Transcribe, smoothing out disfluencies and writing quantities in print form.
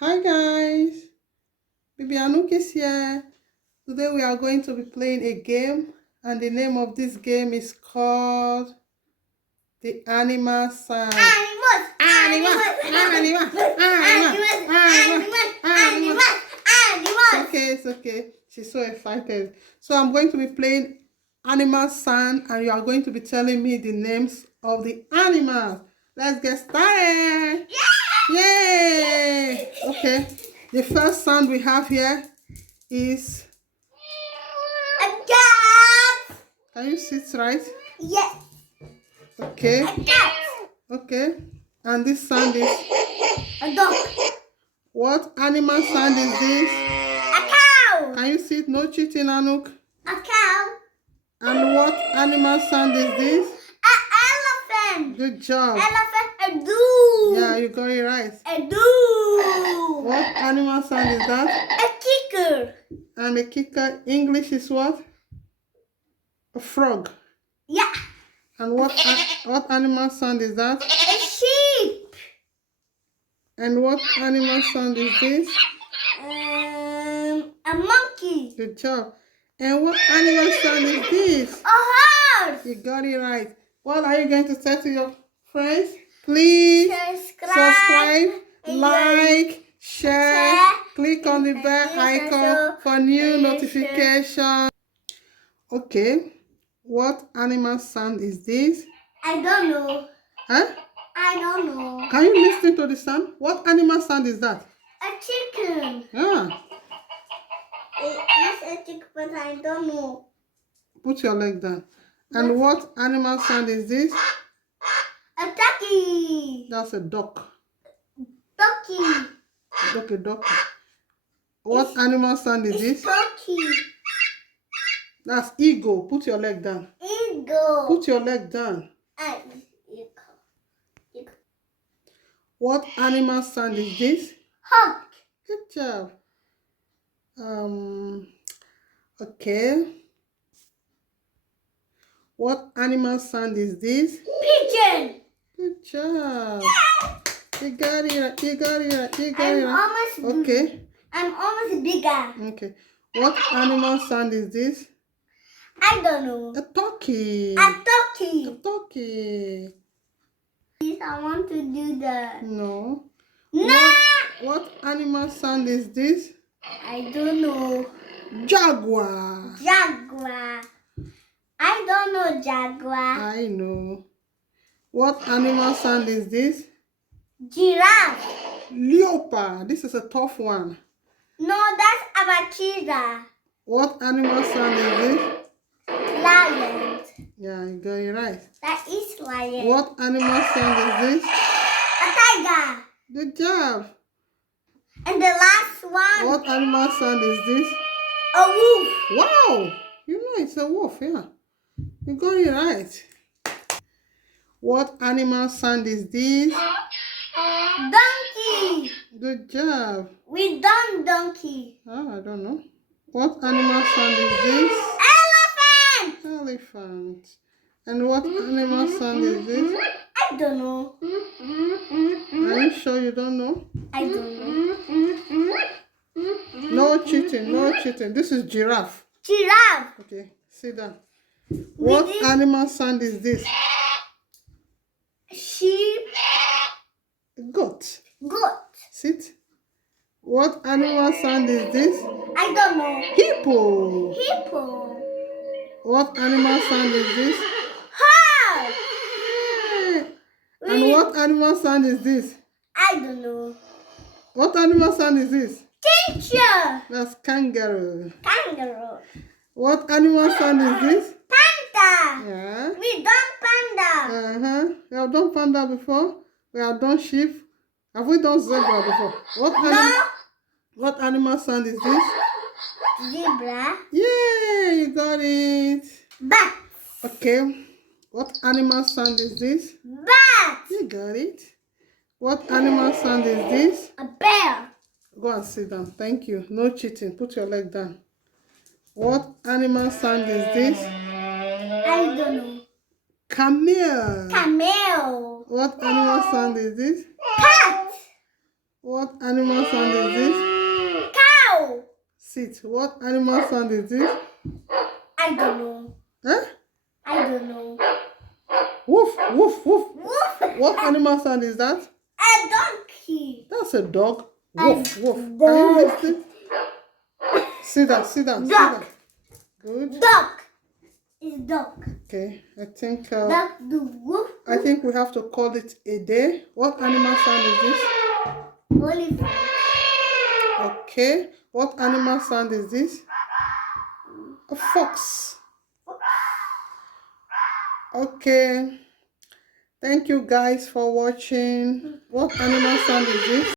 Hi guys, Baby Anouk is here. Today we are going to be playing a game, and the name of this game is called the Animal Sound. It's okay. She's so excited. So I'm going to be playing Animal Sound, and you are going to be telling me the names of the animals. Let's get started. Yay! Okay. The first sound we have here is a cat. Can you sit right? Yes. Okay. A cat. Okay. And this sound is a dog. What animal sound is this? A cow. Can you sit? No cheating, Anouk. A cow. And what animal sound is this? An elephant. Good job. Elephant. A doo. Yeah, you got it right. A doo. What animal sound is that? A kicker. And a kicker, English is what? A frog. Yeah. And what animal sound is that? A sheep. And what animal sound is this? A monkey. Good job. And what animal sound is this? A horse. You got it right. What are you going to say to your friends? Please subscribe, like, share, click on the bell icon for new notifications. Okay. What animal sound is this? I don't know. Huh? I don't know. Can you listen to the sound? What animal sound is that? A chicken. Yeah. It's a chicken, but I don't know. Put your leg down. And what animal sound is this? A ducky. That's a duck. Ducky. A duck. What animal sound is this? Ducky. That's eagle. Put your leg down. Eagle. Put your leg down. Eagle. What animal sound is this? Hawk. Good job. Okay. What animal sound is this? Pigeon. Good job. You got it. You got it. You got it. Almost. Okay. I'm almost bigger. Okay. What animal sound is this? I don't know. A turkey. A turkey. A turkey. Please, I want to do that. No. No. What animal sound is this? I don't know. Jaguar. Jaguar. I don't know jaguar. I know. What animal sound is this? Giraffe. Leopard. This is a tough one. No, that's abachira. What animal sound is this? Lion. Yeah, you got it right. That is lion. What animal sound is this? A tiger. Good job. And the last one. What animal sound is this? A wolf. Wow. You know it's a wolf, yeah. You got it right. What animal sound is this? Donkey. Good job. We done donkey. Oh, I don't know. What animal sound is this? Elephant. Elephant. And what animal sound is this? I don't know. Are you sure you don't know? I don't know. No cheating, no cheating. This is giraffe. Giraffe. Okay, sit down. What animal sound is this? Sheep. Goat. Goat. Sit. What animal sound is this? I don't know. Hippo. Hippo. What animal sound is this? Horse. And what animal sound is this? I don't know. What animal sound is this? Teacher. That's kangaroo. Kangaroo. What animal sound is this? Panther. Yeah. We done panda. We have done panda before. We have done sheep. Have we done zebra before? What animal sound is this? Zebra. Yeah, you got it. Bat. Okay. What animal sound is this? Bat. You got it. What animal sound is this? A bear. Go and sit down. Thank you. No cheating. Put your leg down. What animal sound is this? I don't know. Camel. Camel. What animal sound is this? Cat. What What animal sound is this? Cow. Sit. What animal sound is this? I don't know. Huh? I don't know. Woof, woof, woof. Woof. What animal sound is that? A donkey. That's a dog. A Woof, woof. Can you dog. listen? Sit down, sit down, sit Duck. down. Good. Duck. It's duck. Okay, I think Duck do woof. I think we have to call it a day. What animal sound is this? Elephant. Okay. What animal sound is this? A fox. Okay. Thank you guys for watching. What animal sound is this?